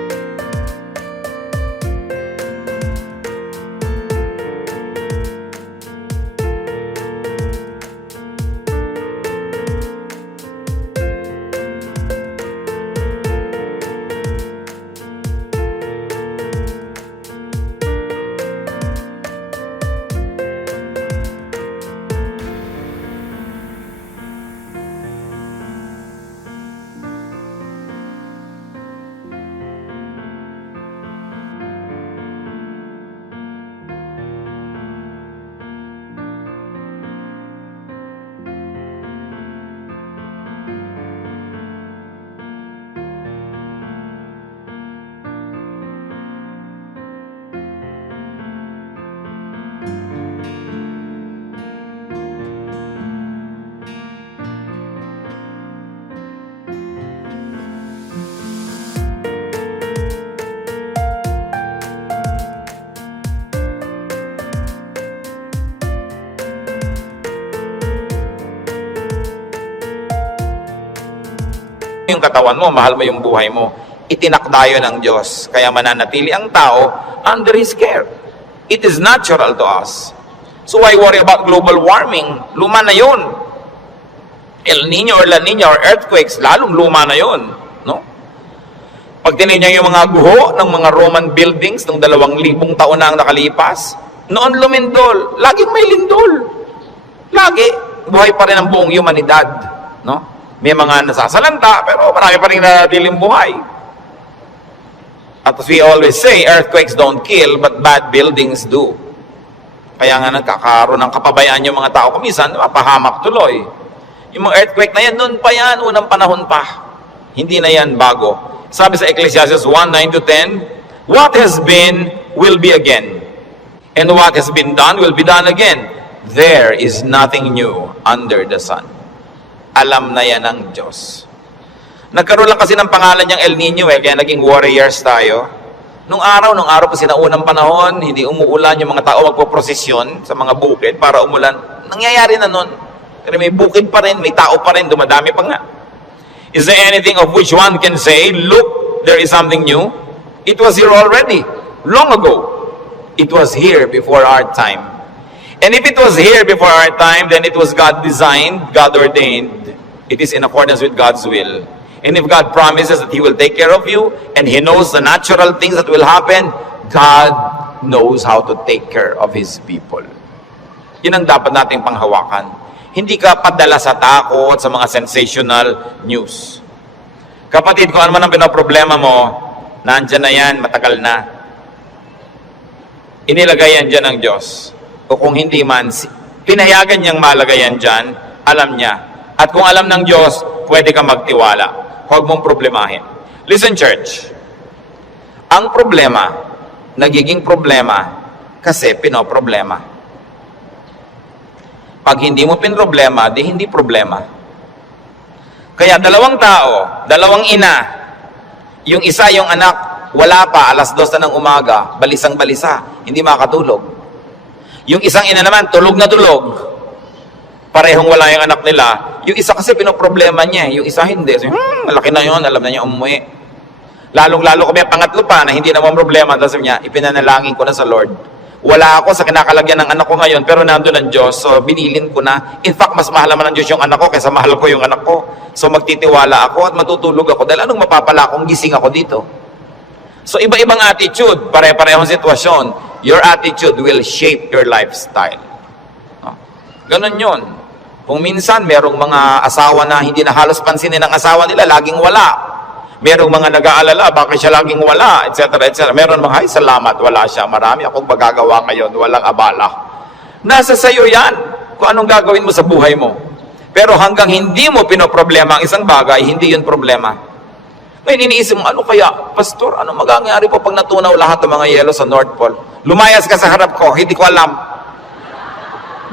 Yung katawan mo, mahal mo yung buhay mo. Itinakda yun ng Diyos. Kaya mananatili ang tao under His care. It is natural to us. So why worry about global warming? Luma na yun. El Nino or La Nina or earthquakes, lalong luma na yun. No? Pag tinignan yung mga guho ng mga Roman buildings ng 2,000 taon na ang nakalipas, noon lumindol. Laging may lindol. Lagi. Buhay pa rin ang buong humanidad. No? May mga nasasalanta, pero marami pa rin natiling buhay. At as we always say, earthquakes don't kill, but bad buildings do. Kaya nga nagkakaroon ng kapabayaan yung mga tao. Kumisan, mapahamak tuloy. Yung mga earthquake na yan, noon pa yan, unang panahon pa. Hindi na yan bago. Sabi sa Ecclesiastes 1:9-10, what has been, will be again. And what has been done, will be done again. There is nothing new under the sun. Alam na yan ng Diyos. Nagkaroon lang kasi ng pangalan niyang El Nino kaya naging warriors tayo. Nung araw pa sinaunang panahon, hindi umuulan yung mga tao magpo-prosesyon sa mga bukid para umulan. Nangyayari na nun. Pero may bukid pa rin, may tao pa rin, dumadami pa nga. Is there anything of which one can say, look, there is something new? It was here already, long ago. It was here before our time. And if it was here before our time, then it was God designed, God ordained. It is in accordance with God's will. And if God promises that He will take care of you, and He knows the natural things that will happen, God knows how to take care of His people. Yun ang dapat nating panghawakan. Hindi ka padala sa takot, sa mga sensational news. Kapatid, kung ano man ang pinoproblema mo, nandyan na yan, matagal na. Inilagay yan dyan ng Diyos. O kung hindi man, pinayagan niyang malagay yan dyan, alam niya. At kung alam ng Diyos, pwede ka magtiwala. Huwag mong problemahin. Listen, church. Ang problema, nagiging problema, kasi pinoproblema. Pag hindi mo pinroblema, di hindi problema. Kaya dalawang tao, dalawang ina, yung isa, yung anak, wala pa, alas 2 na ng umaga, balisang-balisa, hindi makatulog. Yung isang ina naman, tulog na tulog, parehong wala yung anak nila. Yung isa kasi pinoproblema niya, yung isa hindi. So, malaki na yun, alam na niya umuwi. Lalong-lalo kami pangatlo pa na hindi naman problema. Tapos niya, ipinanalangin ko na sa Lord. Wala ako sa kinakalagyan ng anak ko ngayon, pero nandun ang Diyos, so binilin ko na. In fact, mas mahal naman ng Diyos yung anak ko kaysa mahal ko yung anak ko. So magtitiwala ako at matutulog ako dahil anong mapapala kung gising ako dito? So iba-ibang attitude, pare-parehong sitwasyon. Your attitude will shape your lifestyle. No? Ganon yun. Kung minsan merong mga asawa na hindi na halos pansinin ng asawa nila, laging wala. Merong mga nag-aalala, bakit siya laging wala, etc., etc. Meron mga, ay, salamat, wala siya. Marami akong magagawa ngayon, walang abala. Nasa sayo yan, kung anong gagawin mo sa buhay mo. Pero hanggang hindi mo pinoproblema ang isang bagay, hindi yun problema. Ngayon, iniisip mo, ano kaya, Pastor, ano magagangyari po pag natunaw lahat ng mga yelo sa North Pole? Lumayas ka sa harap ko, hindi ko alam.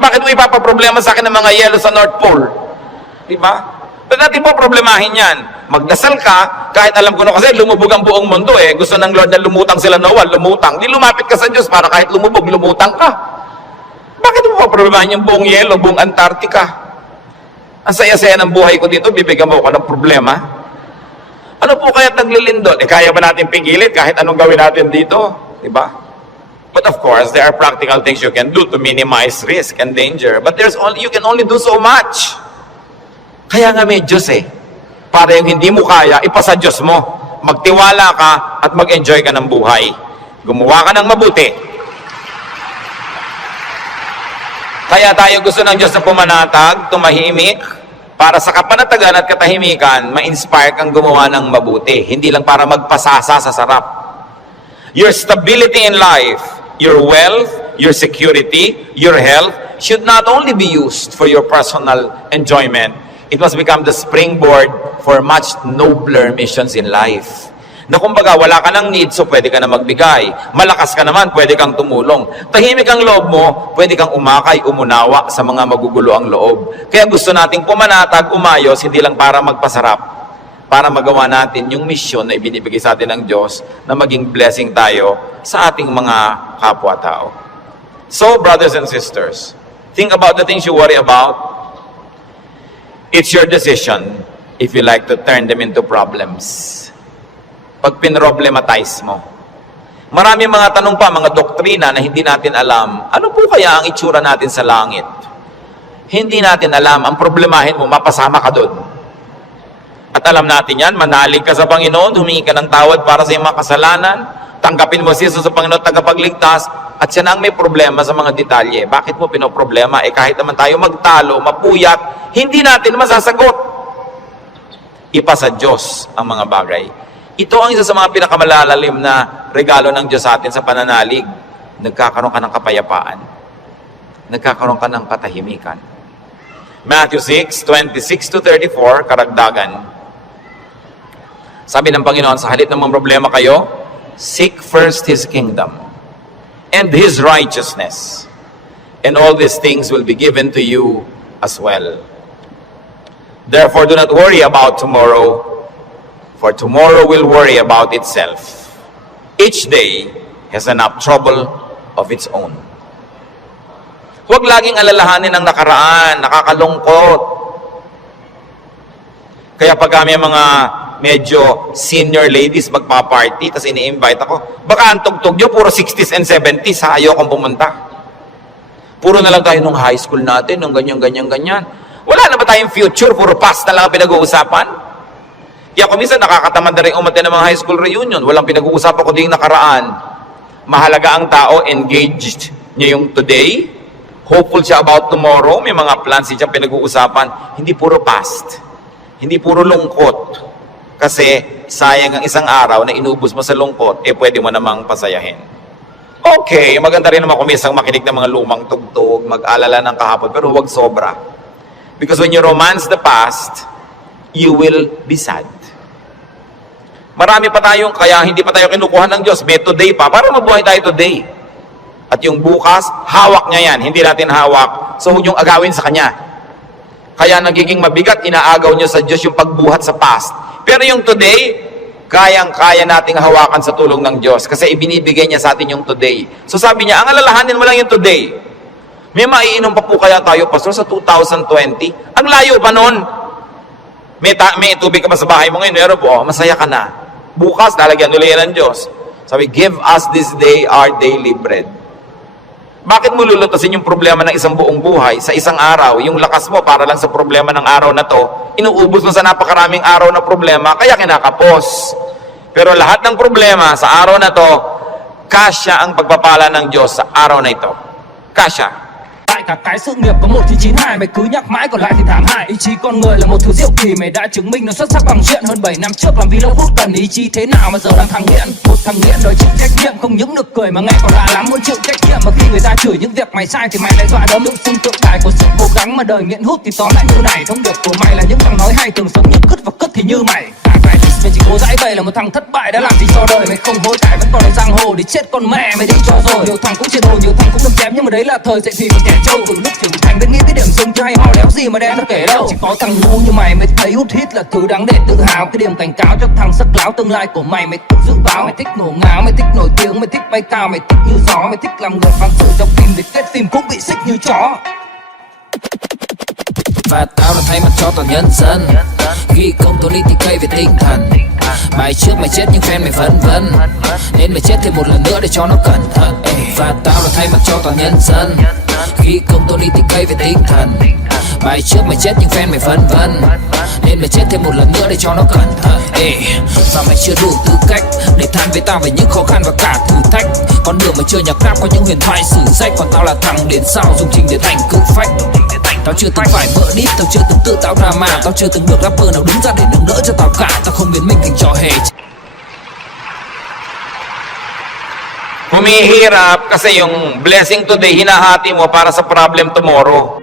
Bakit mo ipapaproblema sa akin ng mga yelo sa North Pole? Diba? Pero natin po problemahin yan. Magdasal ka, kahit alam ko na kasi lumubog ang buong mundo eh. Gusto ng Lord na lumutang sila Noah, lumutang. Di lumapit ka sa Diyos para kahit lumubog, lumutang ka. Bakit mo po problemahin yung buong yelo, buong Antarctica? Ang saya-saya ng buhay ko dito, bibigyan mo ko ng problema. Ano po kaya't naglilindol? Kaya ba natin pigilit kahit anong gawin natin dito? Diba? But of course, there are practical things you can do to minimize risk and danger. But you can only do so much. Kaya nga may Diyos eh. Para yung hindi mo kaya, ipasa Diyos mo. Magtiwala ka at mag-enjoy ka ng buhay. Gumawa ka ng mabuti. Kaya tayo gusto ng Diyos na pumanatag, tumahimik, para sa kapanatagan at katahimikan, ma-inspire kang gumawa ng mabuti. Hindi lang para magpasasa sa sarap. Your stability in life, your wealth, your security, your health, should not only be used for your personal enjoyment. It must become the springboard for much nobler missions in life. Na kumbaga, wala ka ng need, so pwede ka na magbigay. Malakas ka naman, pwede kang tumulong. Tahimik ang loob mo, pwede kang umakay, umunawa sa mga magugulo ang loob. Kaya gusto nating pumanatag, umayos, hindi lang para magpasarap. Para magawa natin yung misyon na ibinibigay sa atin ng Diyos na maging blessing tayo sa ating mga kapwa-tao. So, brothers and sisters, think about the things you worry about. It's your decision if you like to turn them into problems. Pag pinroblematize mo. Marami mga tanong pa, mga doktrina na hindi natin alam. Ano po kaya ang itsura natin sa langit? Hindi natin alam. Ang problemahin mo, mapasama ka doon. At alam natin yan, manalig ka sa Panginoon, humingi ka ng tawad para sa iyong mga kasalanan, tanggapin mo si Jesus sa Panginoon, tagapagligtas, at siya na ang may problema sa mga detalye. Bakit mo pinoproblema? Kahit naman tayo magtalo, mapuyat, hindi natin masasagot. Ipa sa Diyos ang mga bagay. Ito ang isa sa mga pinakamalalalim na regalo ng Diyos sa atin sa pananalig. Nagkakaroon ka ng kapayapaan. Nagkakaroon ka ng katahimikan. Matthew 6:26-34, karagdagan. Sabi ng Panginoon, sa halip ng mga problema kayo, seek first His kingdom and His righteousness, and all these things will be given to you as well. Therefore, do not worry about tomorrow, for tomorrow will worry about itself. Each day has enough trouble of its own. Huwag laging alalahanin ang nakaraan, nakakalungkot. Kaya pag kami mga medyo senior ladies magpa-party, tapos ini-invite ako, baka ang tugtog nyo, puro 60s and 70s, ayaw kong pumunta. Puro na lang tayo nung high school natin, nung ganyan. Wala na ba tayong future? Puro past na lang ang pinag-uusapan? Kaya kung minsan nakakatamad na rin umaten ng mga high school reunion, walang pinag-uusapan ko din nakaraan. mahalaga ang tao, engaged niya yung today, hopeful siya about tomorrow, may mga plans siya pinag-uusapan, hindi puro past, hindi puro lungkot. Kasi sayang ang isang araw na inubos mo sa lungkot, pwede mo namang pasayahin. Okay, maganda rin naman kumisang makinig ng mga lumang tugtog, mag-alala ng kahapon, pero huwag sobra. Because when you romance the past, you will be sad. Marami pa tayong, kaya hindi pa tayo kinukuha ng Diyos, may today pa, para mabuhay tayo today. At yung bukas, hawak niya yan, hindi natin hawak. So huwag yung agawin sa Kanya. Kaya nagiging mabigat, inaagaw niyo sa Diyos yung pagbuhat sa past. Pero yung today, kayang-kaya nating hawakan sa tulong ng Diyos kasi ibinibigay niya sa atin yung today. So sabi niya, ang alalahanin mo lang yung today. May maiinom pa po kaya tayo, Pastor, sa 2020? Ang layo pa nun. May tubig ka ba sa bahay mo ngayon? Meron po, masaya ka na. Bukas, lalagyan nila yan ng Diyos. Sabi, give us this day our daily bread. Bakit mo lulutasin yung problema ng isang buong buhay sa isang araw? Yung lakas mo para lang sa problema ng araw na to, inuubos mo sa napakaraming araw na problema, kaya kinakapos. Pero lahat ng problema sa araw na to, kasya ang pagpapala ng Diyos sa araw na ito. Kasya. Tại cả cái sự nghiệp có 1992 mày cứ nhắc mãi còn lại thì thảm hại. Ý chí con người là một thứ diệu kỳ, mày đã chứng minh nó xuất sắc bằng chuyện. Hơn 7 năm trước làm vì lâu phút cần ý chí thế nào mà giờ đang thằng nghiện. Một thằng nghiện đòi chịu trách nhiệm, không những được cười mà nghe còn lạ lắm muốn chịu trách nhiệm. Mà khi người ta chửi những việc mày sai thì mày lại dọa đấm tự xưng tượng đài của sự cố gắng. Mà đời nghiện hút thì tóm lại như này. Thông điệp của mày là những thằng nói hay tưởng sống như cứt và cứt thì như mày. Mày chỉ cố dãi vậy là một thằng thất bại đã làm gì cho đời. Mày không hối cải vẫn còn ở giang hồ thì chết con mẹ mày đi cho rồi. Nhiều thằng cũng chia đồ, nhiều thằng cũng đâm chém, nhưng mà đấy là thời dậy thì còn trẻ trâu. Từ lúc trưởng thành đến nghĩ cái điểm dừng cho hay ho đéo gì mà đem ra kể đâu. Chỉ có thằng ngu như mày mới thấy hút hít là thứ đáng để tự hào. Cái điểm cảnh cáo cho thằng sắc láo tương lai của mày tự dự báo. Mày thích nổ ngáo, mày thích nổi tiếng, mày thích bay cao, mày thích như gió, mày thích làm người phán xử trong phim để kết phim cũng bị xích như chó. Và tao đã thay mặt cho toàn nhân dân, ghi công tôi đi cây về tinh thần. Bài trước mày chết nhưng fan mày vân vân, nên mày chết thêm một lần nữa để cho nó cẩn thận. Và tao đã thay mặt cho toàn nhân dân, ghi công tôi đi cây về tinh thần. Bài trước mày chết nhưng fan mày vân vân, nên mày chết thêm một lần nữa để cho nó cẩn thận. Và mày chưa đủ tư cách để than với tao về những khó khăn và cả thử thách. Con đường mày chơi nhạc rap có những huyền thoại sử sách, còn tao là thằng đến sau dùng trình để thành cự phách. Tao chưa từng phải vỡ đít, tao chưa từng tự tạo drama, tao chưa từng được rapper nào đứng ra để nâng đỡ cho tao cả. Tao không biến mình thành trò hề. Humihirap kasi yung blessing today, hinahati mo para sa problem tomorrow.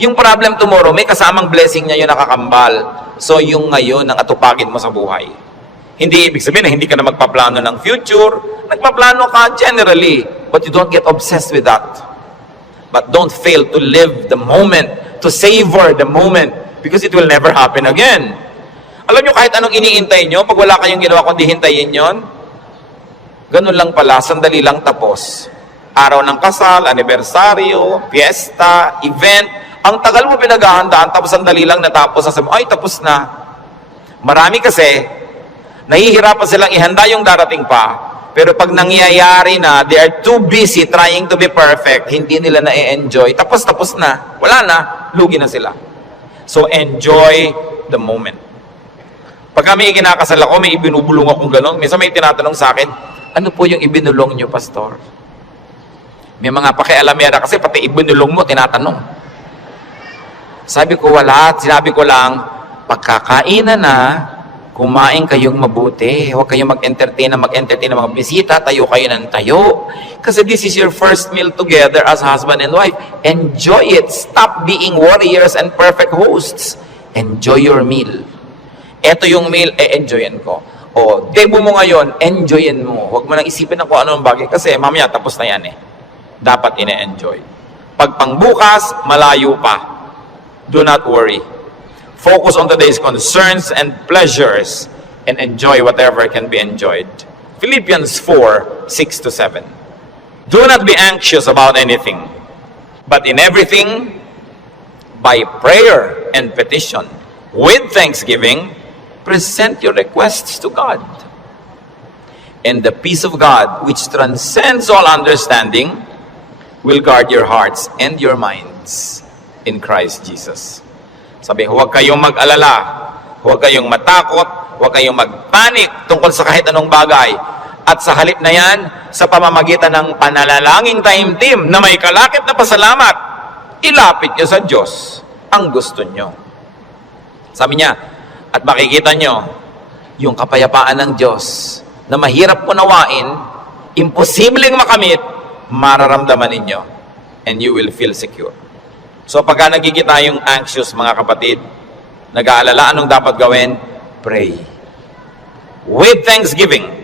Yung problem tomorrow, may kasamang blessing niya yung nakakambal. So, yung ngayon ang atupagin mo sa buhay. Hindi ibig sabihin na hindi ka na magpaplano ng future. Nagpaplano ka generally, but you don't get obsessed with that. But don't fail to live the moment, to savor the moment, because it will never happen again. Alam nyo, kahit anong iniintay nyo, pag wala kayong ginawa kundi hintayin yon, ganun lang pala, sandali lang tapos. Araw ng kasal, anibersaryo, fiesta, event, ang tagal mo pinaghahandaan, tapos sandali lang natapos, sasabi, ay, tapos na. Marami kasi, nahihirapan silang ihanda yung darating pa, pero pag nangyayari na, they are too busy trying to be perfect, hindi nila na-enjoy, tapos na, wala na, lugi na sila. So, enjoy the moment. Pag kami kinakasal ako, may ibinubulong akong gano'n, minsan may tinatanong sa akin, ano po yung ibinulong nyo, Pastor? May mga pakialamera kasi pati ibinulong mo, tinatanong. Sabi ko, wala. Sinabi ko lang, pagkakainan na, kumain kayong mabuti. Huwag kayong mag-entertain ng mga bisita. Tayo kayo ng tayo. Kasi this is your first meal together as husband and wife. Enjoy it. Stop being warriors and perfect hosts. Enjoy your meal. Ito yung meal, enjoyin ko. O, debo mo ngayon, enjoyin mo. Huwag mo nang isipin na kung anong bagay. Kasi mamaya, tapos na yan eh. Dapat ine-enjoy. Pag pangbukas, malayo pa. Do not worry. Focus on today's concerns and pleasures and enjoy whatever can be enjoyed. Philippians 4:6-7. Do not be anxious about anything, but in everything, by prayer and petition, with thanksgiving, present your requests to God. And the peace of God, which transcends all understanding, will guard your hearts and your minds in Christ Jesus. Sabi, huwag kayong mag-alala, huwag kayong matakot, huwag kayong mag-panic tungkol sa kahit anong bagay. At sa halip na yan, sa pamamagitan ng panalangin time team na may kalakip na pasalamat, ilapit nyo sa Diyos ang gusto nyo. Sabi niya, at makikita nyo, yung kapayapaan ng Diyos na mahirap unawain, imposibleng makamit, mararamdaman ninyo, and you will feel secure. So pagka nagkikita yung anxious, mga kapatid, nag-aalala, anong dapat gawin? Pray. With thanksgiving,